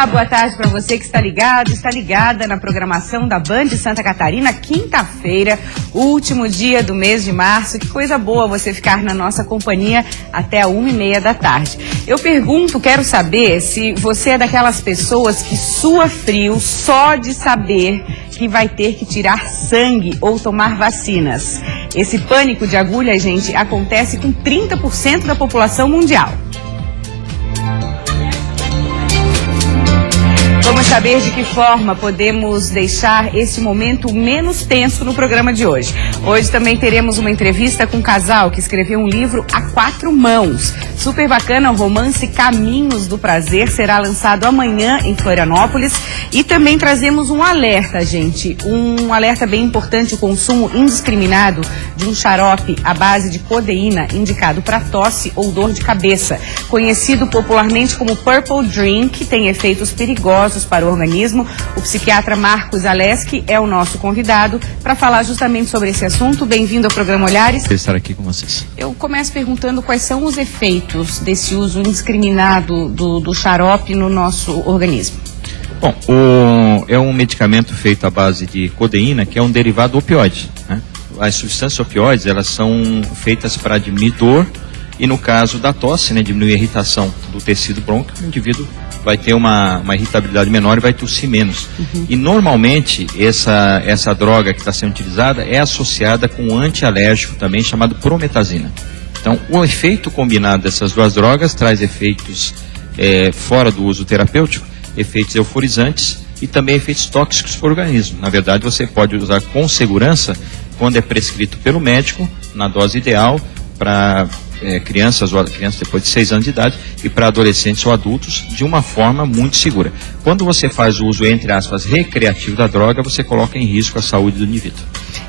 Olá, boa tarde para você que está ligado, está ligada na programação da Band Santa Catarina, quinta-feira, último dia do mês de março. Que coisa boa você ficar na nossa companhia até a 1h30 da tarde. Eu pergunto, quero saber se você é daquelas pessoas que sua frio só de saber que vai ter que tirar sangue ou tomar vacinas. Esse pânico de agulha, gente, acontece com 30% da população mundial. Vamos saber de que forma podemos deixar esse momento menos tenso no programa de hoje. Hoje também teremos uma entrevista com um casal que escreveu um livro a 4 mãos. Super bacana, o romance Caminhos do Prazer será lançado amanhã em Florianópolis. E também trazemos um alerta, gente. Um alerta bem importante: o consumo indiscriminado de um xarope à base de codeína indicado para tosse ou dor de cabeça. Conhecido popularmente como Purple Drink, tem efeitos perigosos para o organismo. O psiquiatra Marcos Aleski é o nosso convidado para falar justamente sobre esse assunto. Bem-vindo ao programa Olhares. Quero estar aqui com vocês. Eu começo perguntando quais são os efeitos desse uso indiscriminado do xarope no nosso organismo. Bom, é um medicamento feito à base de codeína, que é um derivado opioide, né? As substâncias opioides, elas são feitas para diminuir dor e, no caso da tosse, né, diminuir a irritação do tecido brônquio. O indivíduo vai ter uma irritabilidade menor e vai tossir menos. E normalmente essa droga que está sendo utilizada é associada com um antialérgico também chamado prometazina. Então, o efeito combinado dessas duas drogas traz efeitos fora do uso terapêutico, efeitos euforizantes e também efeitos tóxicos para o organismo. Na verdade, você pode usar com segurança quando é prescrito pelo médico, na dose ideal, para crianças depois de 6 anos de idade e para adolescentes ou adultos, de uma forma muito segura. Quando você faz o uso, entre aspas, recreativo da droga, você coloca em risco a saúde do indivíduo.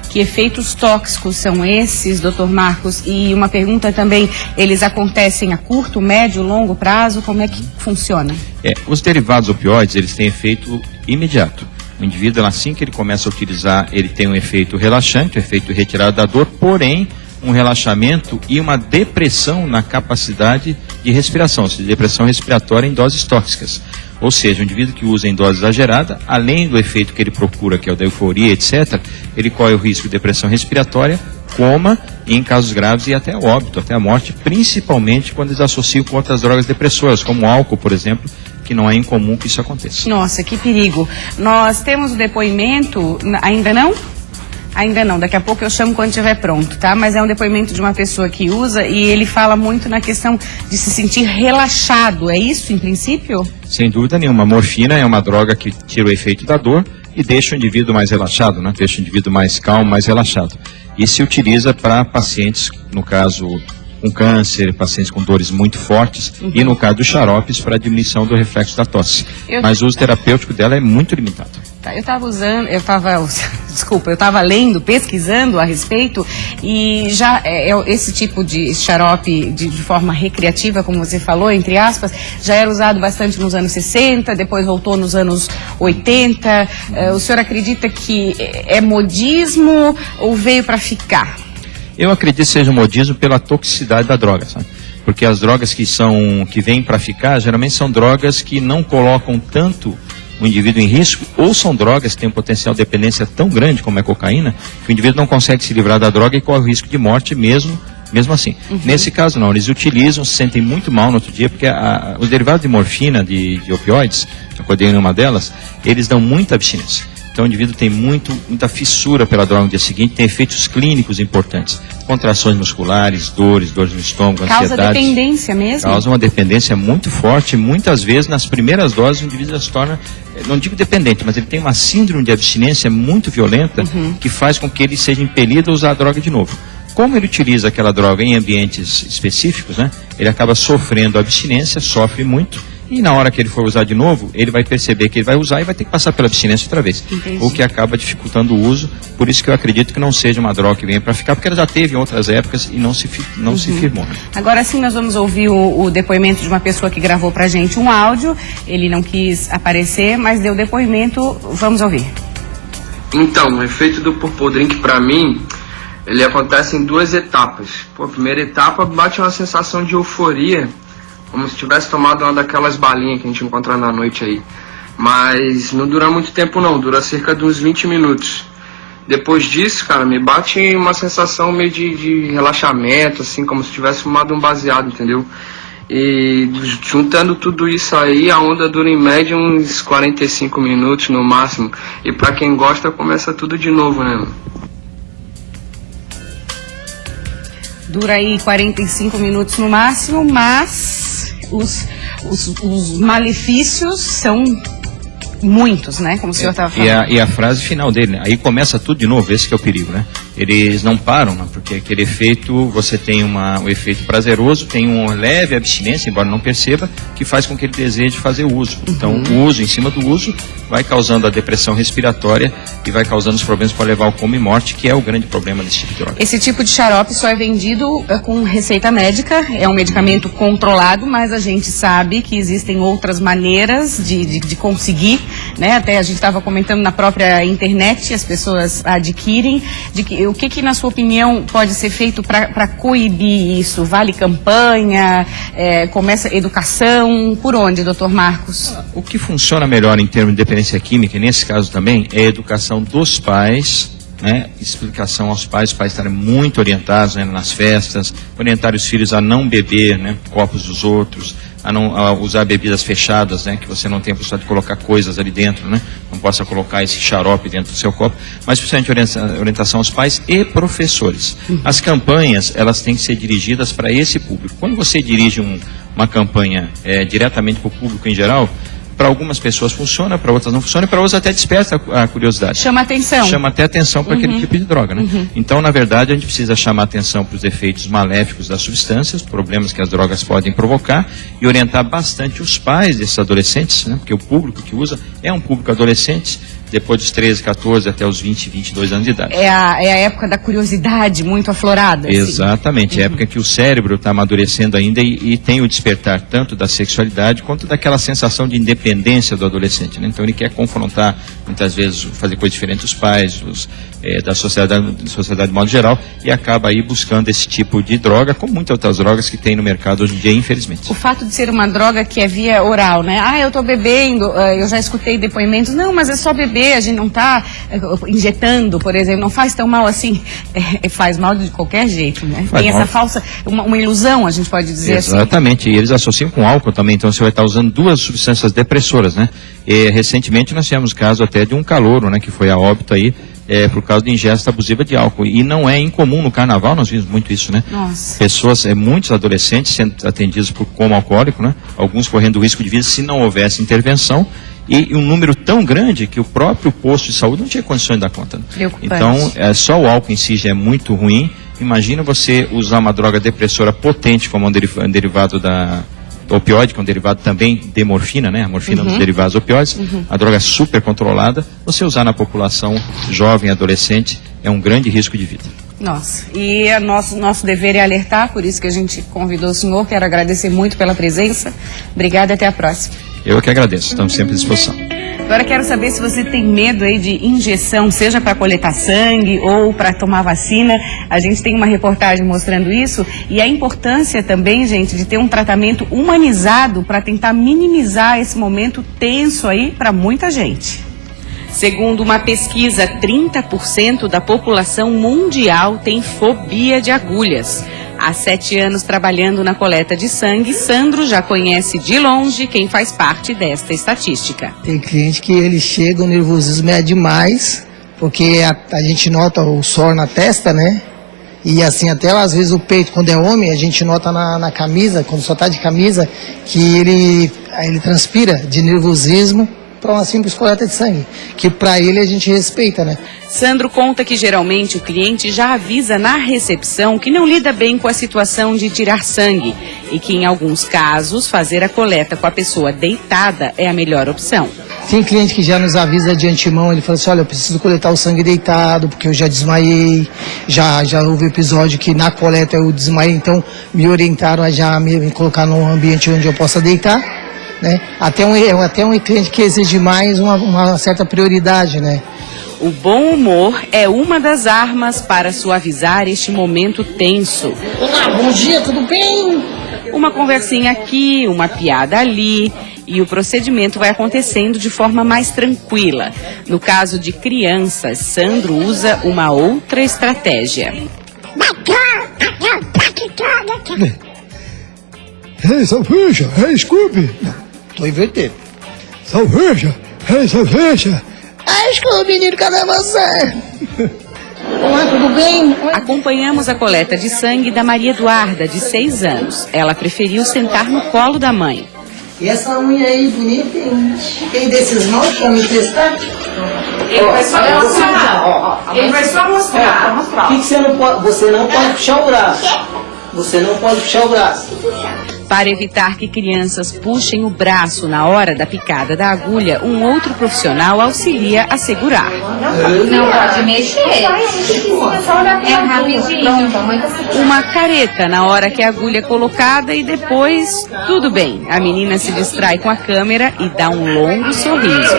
Que efeitos tóxicos são esses, doutor Marcos? E uma pergunta também, eles acontecem a curto, médio, longo prazo? Como é que funciona? Os derivados opioides, eles têm efeito imediato. O indivíduo, assim que ele começa a utilizar, ele tem um efeito relaxante, um efeito retirado da dor, porém, um relaxamento e uma depressão na capacidade de respiração, ou seja, depressão respiratória em doses tóxicas. Ou seja, o indivíduo que usa em dose exagerada, além do efeito que ele procura, que é o da euforia, etc., ele corre o risco de depressão respiratória, coma, e em casos graves e até óbito, até a morte, principalmente quando eles associam com outras drogas depressoras, como o álcool, por exemplo, que não é incomum que isso aconteça. Nossa, que perigo. Nós temos o depoimento, ainda não? Ainda não, daqui a pouco eu chamo quando estiver pronto, tá? Mas é um depoimento de uma pessoa que usa e ele fala muito na questão de se sentir relaxado, é isso em princípio? Sem dúvida nenhuma, a morfina é uma droga que tira o efeito da dor e deixa o indivíduo mais relaxado, né? Deixa o indivíduo mais calmo, mais relaxado. E se utiliza para pacientes, no caso com câncer, pacientes com dores muito fortes, e no caso dos xaropes, para diminuição do reflexo da tosse. Mas o uso terapêutico dela é muito limitado. Tá, eu estava lendo, pesquisando a respeito, e já esse tipo de xarope de forma recreativa, como você falou, entre aspas, já era usado bastante nos anos 60, depois voltou nos anos 80. O senhor acredita que é modismo ou veio para ficar? Eu acredito que seja um modismo pela toxicidade da droga, sabe? Porque as drogas que vêm para ficar, geralmente são drogas que não colocam tanto o indivíduo em risco, ou são drogas que têm um potencial de dependência tão grande como é a cocaína, que o indivíduo não consegue se livrar da droga e corre o risco de morte mesmo assim. Nesse caso não, eles utilizam, se sentem muito mal no outro dia, porque os derivados de morfina, de opioides, a codeína é uma delas, eles dão muita abstinência. Então o indivíduo tem muita fissura pela droga no dia seguinte, tem efeitos clínicos importantes. Contrações musculares, dores no estômago, ansiedade. Causa dependência mesmo? Causa uma dependência muito forte. Muitas vezes, nas primeiras doses, o indivíduo se torna, não digo dependente, mas ele tem uma síndrome de abstinência muito violenta, que faz com que ele seja impelido a usar a droga de novo. Como ele utiliza aquela droga em ambientes específicos, né, ele acaba sofrendo abstinência, sofre muito. E na hora que ele for usar de novo, ele vai perceber que ele vai usar e vai ter que passar pela abstinência outra vez. Entendi. O que acaba dificultando o uso. Por isso que eu acredito que não seja uma droga que venha para ficar, porque ela já teve em outras épocas e não se firmou. Agora sim nós vamos ouvir o depoimento de uma pessoa que gravou pra gente um áudio. Ele não quis aparecer, mas deu depoimento. Vamos ouvir. Então, o efeito do Purple Drink pra mim, ele acontece em 2 etapas. A primeira etapa bate uma sensação de euforia, como se tivesse tomado uma daquelas balinhas que a gente encontra na noite aí. Mas não dura muito tempo não, dura cerca de uns 20 minutos. Depois disso, cara, me bate uma sensação meio de relaxamento, assim, como se tivesse fumado um baseado, entendeu? E juntando tudo isso aí, a onda dura em média uns 45 minutos no máximo. E pra quem gosta, começa tudo de novo, né? Dura aí 45 minutos no máximo, mas os malefícios são muitos, né? Como o senhor estava falando. E a frase final dele, né? Aí começa tudo de novo, esse que é o perigo, né? Eles não param, né? Porque aquele efeito, você tem um efeito prazeroso, tem uma leve abstinência, embora não perceba, que faz com que ele deseje fazer o uso. Então, o uso em cima do uso vai causando a depressão respiratória e vai causando os problemas para levar ao coma e morte, que é o grande problema desse tipo de droga. Esse tipo de xarope só é vendido com receita médica, é um medicamento controlado, mas a gente sabe que existem outras maneiras de conseguir, né? Até a gente estava comentando na própria internet, as pessoas adquirem. O que na sua opinião pode ser feito para coibir isso? Vale campanha? Começa educação? Por onde, doutor Marcos? O que funciona melhor em termos de dependência química, e nesse caso também, é a educação dos pais, né? Explicação aos pais, os pais estarem muito orientados, né, nas festas, orientar os filhos a não beber, né, copos dos outros, a usar bebidas fechadas, né, que você não tenha a possibilidade de colocar coisas ali dentro, né, não possa colocar esse xarope dentro do seu copo, mas principalmente orientação aos pais e professores. As campanhas, elas têm que ser dirigidas para esse público. Quando você dirige uma campanha diretamente para o público em geral, para algumas pessoas funciona, para outras não funciona, e para outras até desperta a curiosidade. Chama atenção. Chama até atenção para aquele tipo de droga, né? Então, na verdade, a gente precisa chamar atenção para os efeitos maléficos das substâncias, problemas que as drogas podem provocar, e orientar bastante os pais desses adolescentes, né? Porque o público que usa é um público adolescente, depois dos 13, 14 até os 20, 22 anos de idade. É a época da curiosidade muito aflorada. Exatamente, é a época que o cérebro está amadurecendo ainda e tem o despertar tanto da sexualidade quanto daquela sensação de independência do adolescente, né? Então ele quer confrontar, muitas vezes, fazer coisas diferentes dos pais, da sociedade de modo geral, e acaba aí buscando esse tipo de droga, como muitas outras drogas que tem no mercado hoje em dia, infelizmente. O fato de ser uma droga que é via oral, né? Eu estou bebendo, eu já escutei depoimentos, não, mas é só beber, a gente não está injetando, por exemplo, não faz tão mal assim. Faz mal de qualquer jeito, né? Tem essa falsa, uma ilusão, a gente pode dizer. Exatamente, e eles associam com álcool também, então você vai estar usando duas substâncias depressoras, né? E recentemente nós tivemos caso até de um calouro, né, que foi a óbito aí, por causa de ingesta abusiva de álcool. E não é incomum no carnaval, nós vimos muito isso, né? Nossa. Pessoas, muitos adolescentes sendo atendidos por coma alcoólico, né? Alguns correndo risco de vida se não houvesse intervenção. E um número tão grande que o próprio posto de saúde não tinha condições de dar conta. Então, só o álcool em si já é muito ruim. Imagina você usar uma droga depressora potente como um derivado da opioide, que é um derivado também de morfina, né? A morfina é um dos derivados opioides, a droga super controlada, você usar na população jovem, adolescente, é um grande risco de vida. Nossa, e nosso dever é alertar, por isso que a gente convidou o senhor, quero agradecer muito pela presença, obrigada e até a próxima. Eu que agradeço, estamos sempre à disposição. Agora quero saber se você tem medo aí de injeção, seja para coletar sangue ou para tomar vacina. A gente tem uma reportagem mostrando isso e a importância também, gente, de ter um tratamento humanizado para tentar minimizar esse momento tenso aí para muita gente. Segundo uma pesquisa, 30% da população mundial tem fobia de agulhas. Há 7 anos trabalhando na coleta de sangue, Sandro já conhece de longe quem faz parte desta estatística. Tem cliente que ele chega, o nervosismo é demais, porque a gente nota o suor na testa, né? E assim, até às vezes o peito, quando é homem, a gente nota na camisa, quando só tá de camisa, que ele transpira de nervosismo para uma simples coleta de sangue, que para ele a gente respeita, né? Sandro conta que geralmente o cliente já avisa na recepção que não lida bem com a situação de tirar sangue e que em alguns casos fazer a coleta com a pessoa deitada é a melhor opção. Tem cliente que já nos avisa de antemão, ele fala assim, olha, eu preciso coletar o sangue deitado, porque eu já desmaiei, já houve episódio que na coleta eu desmaiei, então me orientaram a já me colocar num ambiente onde eu possa deitar, né? Até um cliente que exige mais uma certa prioridade, né? O bom humor é uma das armas para suavizar este momento tenso. Olá, bom dia, tudo bem? Uma conversinha aqui, uma piada ali, e o procedimento vai acontecendo de forma mais tranquila. No caso de crianças, Sandro usa uma outra estratégia. Ei, salsicha, ei, Scooby. Tô invertido. Salsicha, ei, salsicha. Ai, Scooby, menino, cadê você? Olá, tudo bem? Acompanhamos a coleta de sangue da Maria Eduarda, de 6 anos. Ela preferiu sentar no colo da mãe. E essa unha aí, bonita, tem desses mãos pra me testar? Ele vai só mostrar. Ele vai só mostrar. O que você não pode... Você não pode puxar o braço. Você não pode puxar o braço. Para evitar que crianças puxem o braço na hora da picada da agulha, um outro profissional auxilia a segurar. Não pode mexer. É rapidinho. Uma careta na hora que a agulha é colocada e depois, tudo bem. A menina se distrai com a câmera e dá um longo sorriso.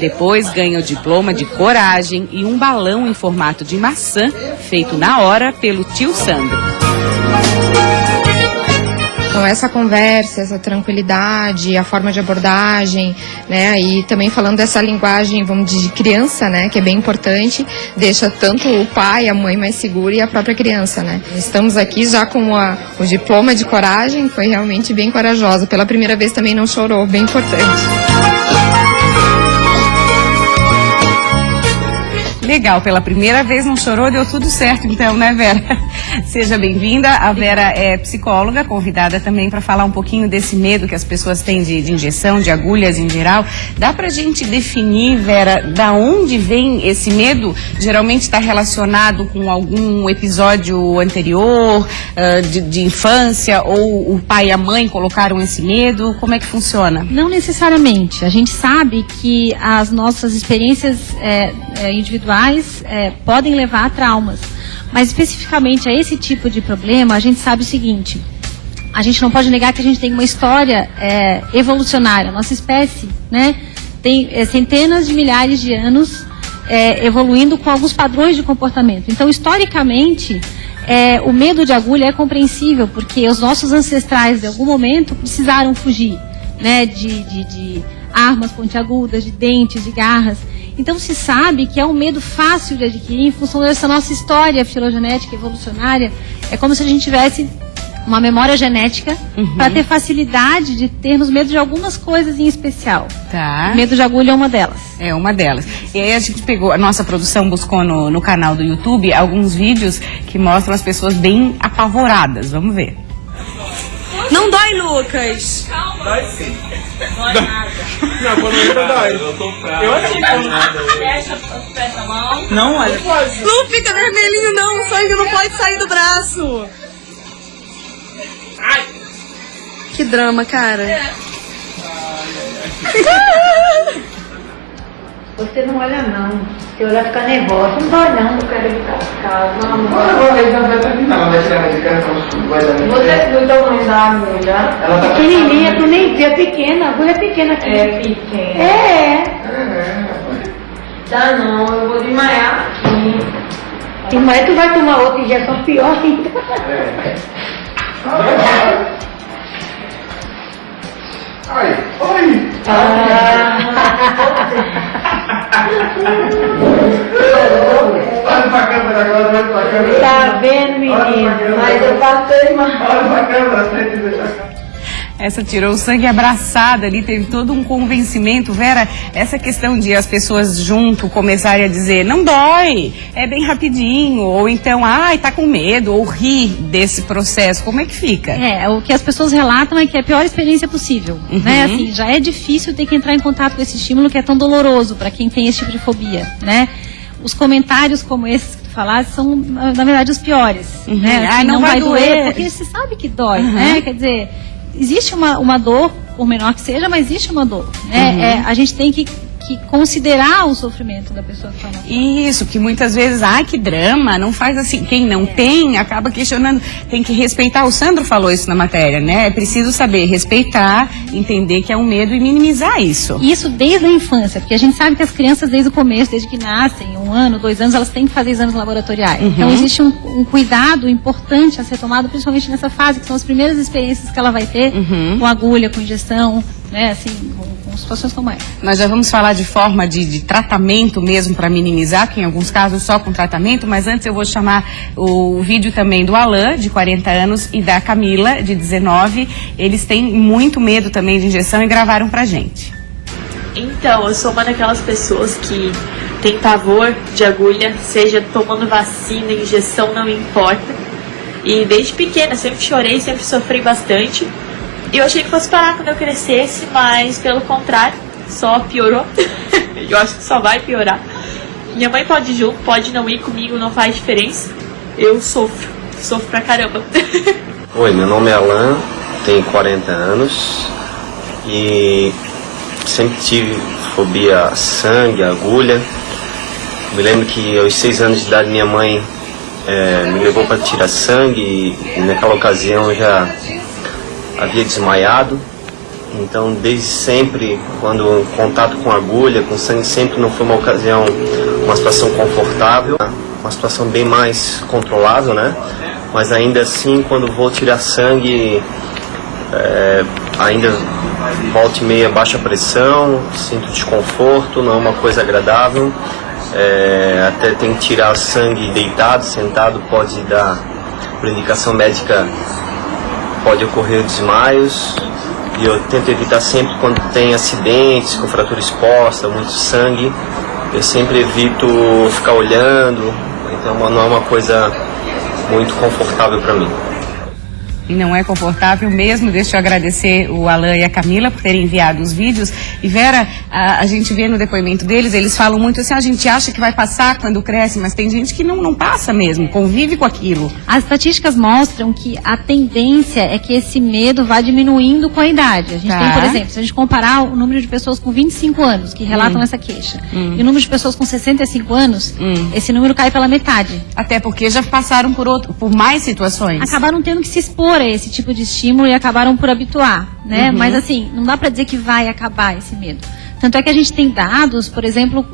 Depois ganha o diploma de coragem e um balão em formato de maçã, feito na hora pelo tio Sandro. Então essa conversa, essa tranquilidade, a forma de abordagem, né, e também falando dessa linguagem, vamos dizer, de criança, né, que é bem importante, deixa tanto o pai, a mãe mais segura e a própria criança, né. Estamos aqui já com o diploma de coragem, foi realmente bem corajosa. Pela primeira vez também não chorou, bem importante. Legal, pela primeira vez não chorou, deu tudo certo então, né, Vera? Seja bem-vinda. A Vera é psicóloga, convidada também para falar um pouquinho desse medo que as pessoas têm de injeção, de agulhas em geral. Dá pra gente definir, Vera, da onde vem esse medo? Geralmente está relacionado com algum episódio anterior, de infância, ou o pai e a mãe colocaram esse medo? Como é que funciona? Não necessariamente. A gente sabe que as nossas experiências individuais podem levar a traumas. Mas especificamente a esse tipo de problema, a gente sabe o seguinte: a gente não pode negar que a gente tem uma história evolucionária. Nossa espécie, né, tem centenas de milhares de anos evoluindo com alguns padrões de comportamento. Então, historicamente, o medo de agulha é compreensível, porque os nossos ancestrais, de algum momento, precisaram fugir, né, de armas pontiagudas, de dentes, de garras. Então se sabe que é um medo fácil de adquirir em função dessa nossa história filogenética evolucionária. É como se a gente tivesse uma memória genética para ter facilidade de termos medo de algumas coisas em especial. Tá. O medo de agulha é uma delas. É uma delas. E aí a gente pegou, a nossa produção buscou no canal do YouTube alguns vídeos que mostram as pessoas bem apavoradas. Vamos ver. Não dói, Lucas? Dói sim. Dói nada. Não, quando entra dói. Eu achei que Fecha a mão. não, olha. Não fica vermelhinho não, o sangue não pode sair do braço. Ai. Que drama, cara. Você não olha não. Se olhar fica nervosa. Não dói não, eu quero evitar casa. Não, vai tirar a medicação, vai dar você viu o tamanho da agulha? Pequenininha, tu nem vê, é pequena, a agulha é pequena aqui. É pequena. É. Tá não, eu vou desmaiar aqui. Mas tu vai tomar outra injeção pior ainda. Ai, ai. Olha pra câmera agora, olha pra câmera. Tá vendo, menino? Mas eu passei mal. Olha pra câmera, sem te deixar a câmera. Essa tirou o sangue abraçada ali, teve todo um convencimento. Vera, essa questão de as pessoas junto começarem a dizer, não dói, é bem rapidinho, ou então, ai, tá com medo, ou rir desse processo, como é que fica? O que as pessoas relatam é que é a pior experiência possível, né? Assim, já é difícil ter que entrar em contato com esse estímulo que é tão doloroso para quem tem esse tipo de fobia, né? Os comentários como esses que tu falaste são, na verdade, os piores, né? Ah, não vai doer, doer, porque você sabe que dói, né? Quer dizer, existe uma dor, por menor que seja, mas existe uma dor, né? A gente tem que que considerar o sofrimento da pessoa que toma. Isso, que muitas vezes, ai, que drama, não faz assim. Quem não tem, acaba questionando, tem que respeitar. O Sandro falou isso na matéria, né? É preciso saber respeitar, entender que é um medo e minimizar isso. Isso desde a infância, porque a gente sabe que as crianças desde o começo, desde que nascem, 1 ano, 2 anos, elas têm que fazer exames laboratoriais. Então existe um cuidado importante a ser tomado, principalmente nessa fase, que são as primeiras experiências que ela vai ter com agulha, com injeção, né, assim, com situações como essa. Nós já vamos falar de forma de tratamento mesmo para minimizar, que em alguns casos só com tratamento, mas antes eu vou chamar o vídeo também do Alain, de 40 anos, e da Camila, de 19. Eles têm muito medo também de injeção e gravaram pra gente. Então, eu sou uma daquelas pessoas que tem pavor de agulha, seja tomando vacina, injeção, não importa. E desde pequena sempre chorei, sempre sofri bastante. E eu achei que fosse parar quando eu crescesse, mas pelo contrário, só piorou. Eu acho que só vai piorar. Minha mãe pode ir junto, pode não ir comigo, não faz diferença. Eu sofro pra caramba. Oi, meu nome é Alain, tenho 40 anos e sempre tive fobia a sangue, a agulha. Me lembro que aos 6 anos de idade minha mãe me levou para tirar sangue e naquela ocasião eu já havia desmaiado. Então desde sempre, quando contato com agulha, com sangue, sempre não foi uma ocasião, uma situação confortável, uma situação bem mais controlável, né? Mas ainda assim, quando vou tirar sangue, ainda volta e meia baixa pressão, sinto desconforto, não é uma coisa agradável. Até tem que tirar sangue deitado, sentado, pode dar, por indicação médica, pode ocorrer desmaios. E eu tento evitar sempre quando tem acidentes, com fratura exposta, muito sangue. Eu sempre evito ficar olhando, então não é uma coisa muito confortável para mim. E não é confortável mesmo. Deixa eu agradecer o Alain e a Camila por terem enviado os vídeos. E Vera, a gente vê no depoimento deles, eles falam muito assim, a gente acha que vai passar quando cresce, mas tem gente que não passa mesmo, convive com aquilo. As estatísticas mostram que a tendência é que esse medo vá diminuindo com a idade. A gente tem, por exemplo, se a gente comparar o número de pessoas com 25 anos que relatam essa queixa e o número de pessoas com 65 anos, esse número cai pela metade. Até porque já passaram por mais situações. Acabaram tendo que se expor a esse tipo de estímulo e acabaram por habituar, né? Mas assim, não dá para dizer que vai acabar esse medo. Tanto é que a gente tem dados, por exemplo,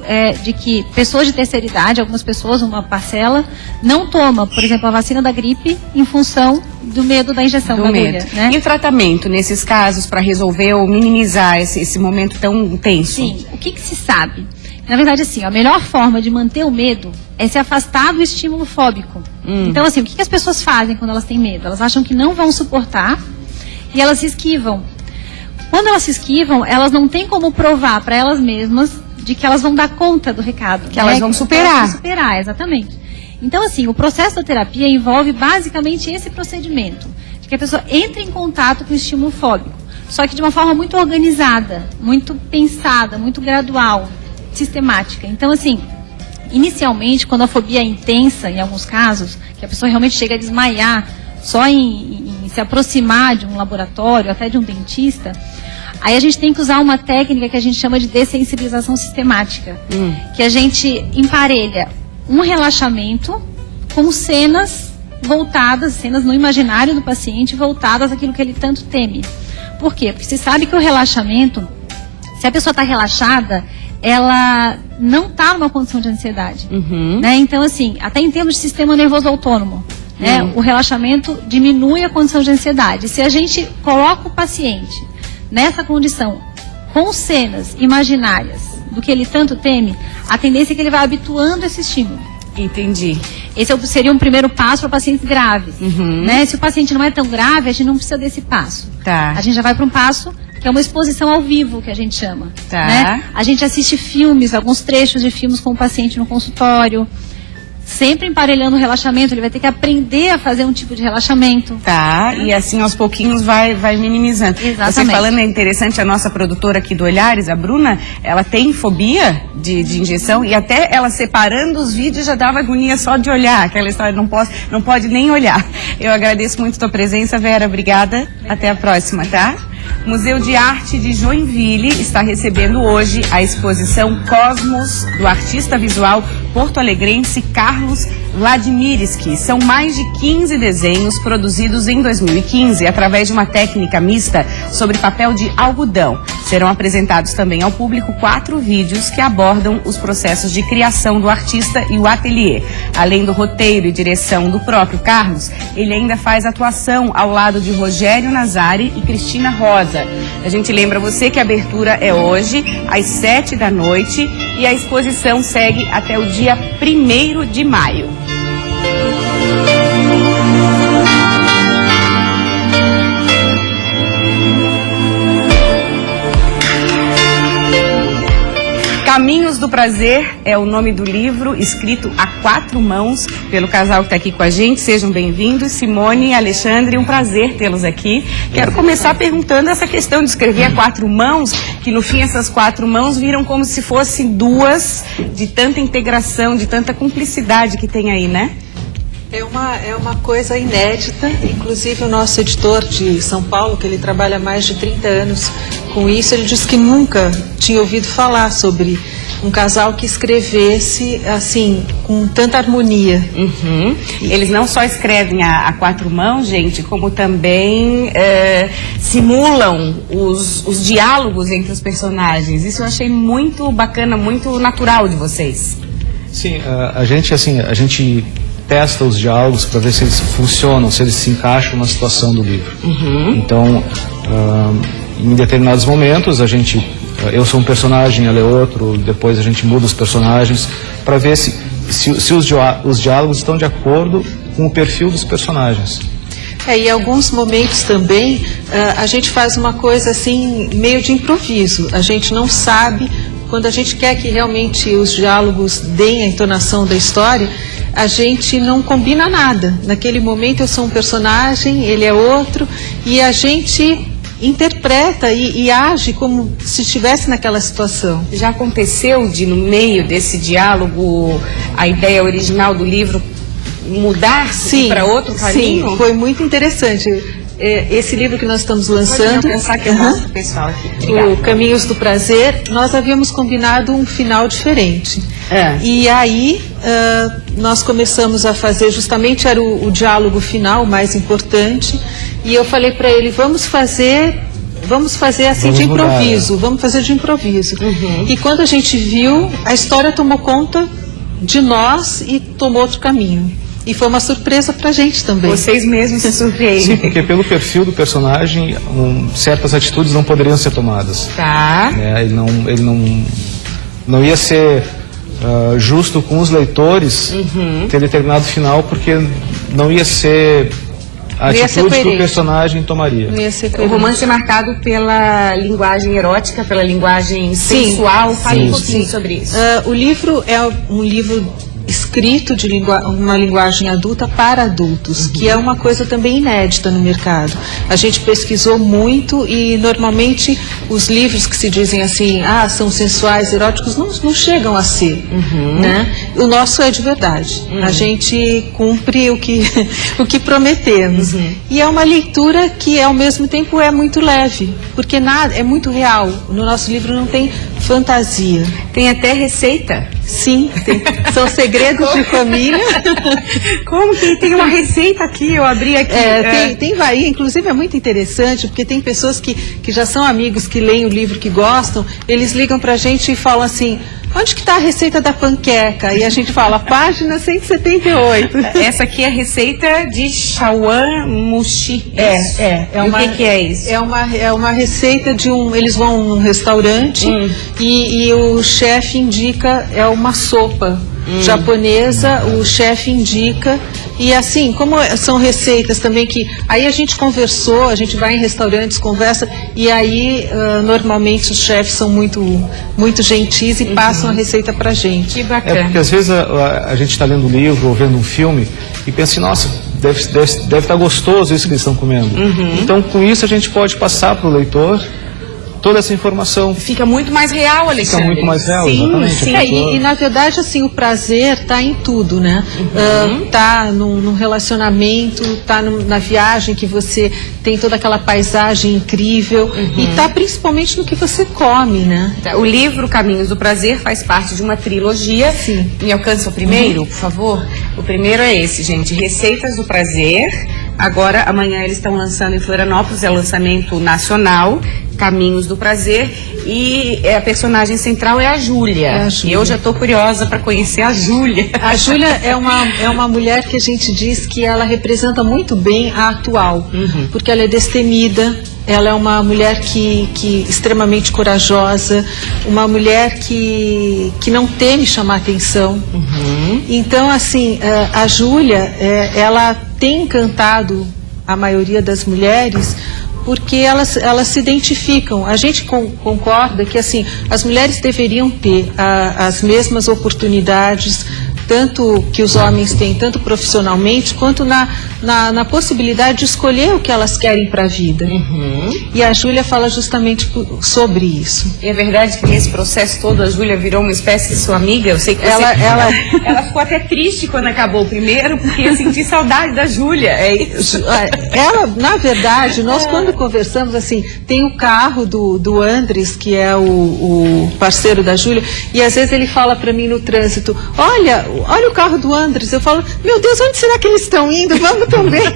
de que pessoas de terceira idade, algumas pessoas, uma parcela, não toma, por exemplo, a vacina da gripe em função do medo da injeção da agulha, né? E o tratamento nesses casos para resolver ou minimizar esse momento tão tenso? Sim, o que se sabe? Na verdade, assim, a melhor forma de manter o medo é se afastar do estímulo fóbico. Então, assim, o que as pessoas fazem quando elas têm medo? Elas acham que não vão suportar e elas se esquivam. Quando elas se esquivam, elas não têm como provar para elas mesmas de que elas vão dar conta do recado. Que elas vão superar. Elas vão superar, exatamente. Então, assim, o processo da terapia envolve basicamente esse procedimento, de que a pessoa entre em contato com o estímulo fóbico, só que de uma forma muito organizada, muito pensada, muito gradual, sistemática. Então, assim, inicialmente, quando a fobia é intensa, em alguns casos, que a pessoa realmente chega a desmaiar só em se aproximar de um laboratório, até de um dentista, aí a gente tem que usar uma técnica que a gente chama de dessensibilização sistemática, que a gente emparelha um relaxamento com cenas voltadas, cenas no imaginário do paciente, voltadas àquilo que ele tanto teme. Por quê? Porque se sabe que o relaxamento, se a pessoa está relaxada, ela não está numa condição de ansiedade, né? Então, assim, até em termos de sistema nervoso autônomo, né? O relaxamento diminui a condição de ansiedade. Se a gente coloca o paciente nessa condição, com cenas imaginárias do que ele tanto teme, a tendência é que ele vá habituando esse estímulo. Entendi. Esse seria um primeiro passo para pacientes graves, né? Se o paciente não é tão grave, a gente não precisa desse passo. Tá. A gente já vai para um passo que é uma exposição ao vivo, que a gente chama. Tá. Né? A gente assiste filmes, alguns trechos de filmes com o paciente no consultório, sempre emparelhando o relaxamento, ele vai ter que aprender a fazer um tipo de relaxamento. Tá, e assim aos pouquinhos vai minimizando. Exatamente. Você falando, é interessante, a nossa produtora aqui do Olhares, a Bruna, ela tem fobia de injeção e até ela separando os vídeos já dava agonia só de olhar, aquela história, não pode nem olhar. Eu agradeço muito a tua presença, Vera, obrigada. Até a próxima, tá? O Museu de Arte de Joinville está recebendo hoje a exposição Cosmos, do artista visual porto-alegrense Carlos Vladimirsky. São mais de 15 desenhos produzidos em 2015 através de uma técnica mista sobre papel de algodão. Serão apresentados também ao público 4 vídeos que abordam os processos de criação do artista e o ateliê. Além do roteiro e direção do próprio Carlos, ele ainda faz atuação ao lado de Rogério Nazari e Cristina Rosa. A gente lembra você que a abertura é hoje, às 7 da noite, e a exposição segue até o dia 1º de maio. Caminhos do Prazer é o nome do livro, escrito a 4 mãos pelo casal que está aqui com a gente. Sejam bem-vindos, Simone e Alexandre, um prazer tê-los aqui. Quero começar perguntando essa questão de escrever a 4 mãos, que no fim essas 4 mãos viram como se fossem 2, de tanta integração, de tanta cumplicidade que tem aí, né? É uma coisa inédita, inclusive o nosso editor de São Paulo, que ele trabalha há mais de 30 anos com isso, ele disse que nunca tinha ouvido falar sobre um casal que escrevesse assim, com tanta harmonia. Uhum. Eles não só escrevem a 4 mãos, gente, como também simulam os diálogos entre os personagens. Isso eu achei muito bacana, muito natural de vocês. Sim, a gente testa os diálogos para ver se eles funcionam, se eles se encaixam na situação do livro. Uhum. Então, em determinados momentos, eu sou um personagem, ela é outro, depois a gente muda os personagens para ver se os diálogos estão de acordo com o perfil dos personagens. E em alguns momentos também a gente faz uma coisa assim, meio de improviso. A gente não sabe, quando a gente quer que realmente os diálogos deem a entonação da história, a gente não combina nada. Naquele momento eu sou um personagem, ele é outro, e a gente interpreta e age como se estivesse naquela situação. Já aconteceu de, no meio desse diálogo, a ideia original do livro mudar para outro caminho? Sim, foi muito interessante. Esse livro que nós estamos lançando, pensar que mostra o pessoal aqui. O Caminhos do Prazer, nós havíamos combinado um final diferente. E aí nós começamos a fazer, justamente era o diálogo final, o mais importante, e eu falei para ele, vamos fazer assim de improviso, vamos fazer de improviso. Uhum. E quando a gente viu, a história tomou conta de nós e tomou outro caminho. E foi uma surpresa pra gente também. Vocês mesmos se surpreendem. Sim, porque pelo perfil do personagem, certas atitudes não poderiam ser tomadas. Tá. Ele não ia ser justo com os leitores ter determinado final, porque não ia ser a atitude que o personagem tomaria. Não ia ser o romance é marcado pela linguagem erótica, pela linguagem sensual. Fale um pouquinho sobre isso. O livro é um livro escrito de uma linguagem adulta para adultos, que é uma coisa também inédita no mercado. A gente pesquisou muito e normalmente os livros que se dizem assim, são sensuais, eróticos, não chegam a ser, né? O nosso é de verdade. A gente cumpre o que prometemos. E é uma leitura que ao mesmo tempo é muito leve, porque é muito real. No nosso livro não tem fantasia. Tem até receita? Sim, são segredos de família. Como que tem uma receita aqui? Eu abri aqui. Tem varia, inclusive é muito interessante, porque tem pessoas que já são amigos, que leem o livro, que gostam, eles ligam pra gente e falam assim, onde que está a receita da panqueca? E a gente fala, página 178. Essa aqui é a receita de chawanmushi. O que é isso? É uma receita de eles vão num restaurante e o chefe indica, é uma sopa japonesa, o chefe indica. E assim, como são receitas também que... Aí a gente conversou, a gente vai em restaurantes, conversa, e aí normalmente os chefes são muito, muito gentis e passam a receita pra gente. Que bacana. Porque às vezes a gente está lendo um livro ou vendo um filme e pensa assim, nossa, deve estar gostoso isso que eles estão comendo. Então com isso a gente pode passar para o leitor toda essa informação. Fica muito mais real, Alexandre. Fica muito mais real, sim, exatamente. Sim. E na verdade, assim, o prazer está em tudo, né? Tá num relacionamento, tá na viagem que você tem toda aquela paisagem incrível e tá principalmente no que você come, né? O livro Caminhos do Prazer faz parte de uma trilogia. Sim. Me alcança o primeiro, por favor? O primeiro é esse, gente, Receitas do Prazer. Agora, amanhã eles estão lançando em Florianópolis, é lançamento nacional, Caminhos do Prazer, e a personagem central é a Júlia. E eu já estou curiosa para conhecer a Júlia. A Júlia é uma mulher que a gente diz que ela representa muito bem a atual, porque ela é destemida, ela é uma mulher que extremamente corajosa, uma mulher que não teme chamar atenção. Então, assim, a Júlia, ela tem encantado a maioria das mulheres porque elas se identificam. A gente concorda que, assim, as mulheres deveriam ter as mesmas oportunidades, tanto que os homens têm, tanto profissionalmente, quanto na possibilidade de escolher o que elas querem para a vida. E a Júlia fala justamente sobre isso. E é verdade que nesse processo todo a Júlia virou uma espécie de sua amiga? Eu sei que ela ficou até triste quando acabou o primeiro, porque eu senti saudade da Júlia, é isso? Ela, na verdade, nós quando conversamos, assim, tem o carro do Andres, que é o parceiro da Júlia, e às vezes ele fala para mim no trânsito, olha o carro do Andres. Eu falo, meu Deus, onde será que eles estão indo? Vamos também,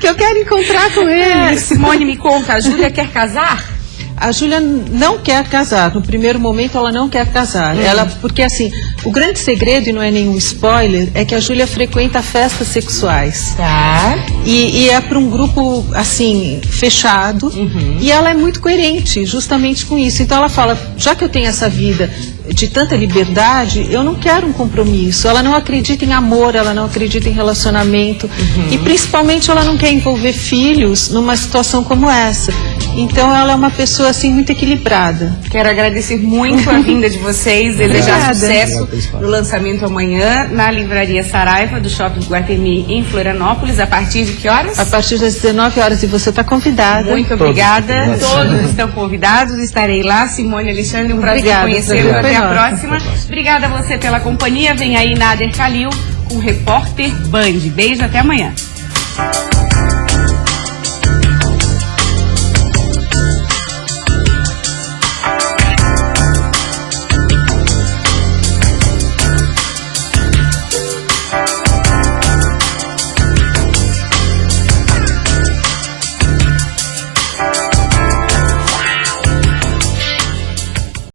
que eu quero encontrar com eles. Simone, me conta, a Júlia quer casar? A Júlia não quer casar. No primeiro momento, ela não quer casar. Porque, assim, o grande segredo, e não é nenhum spoiler, é que a Júlia frequenta festas sexuais. Tá. E é para um grupo, assim, fechado. E ela é muito coerente, justamente com isso. Então, ela fala, já que eu tenho essa vida de tanta liberdade, eu não quero um compromisso. Ela não acredita em amor, ela não acredita em relacionamento. E, principalmente, ela não quer envolver filhos numa situação como essa. Então, ela é uma pessoa, assim, muito equilibrada. Quero agradecer muito a vinda de vocês, desejar sucesso no lançamento amanhã na Livraria Saraiva do Shopping Guatemi em Florianópolis. A partir de que horas? A partir das 19 horas, e você está convidada. Muito obrigada. Todos estão convidados, estarei lá. Simone, Alexandre, um prazer conhecê-los. Até a próxima. Obrigada a você pela companhia. Vem aí Nader Khalil com o Repórter Band. Beijo, até amanhã.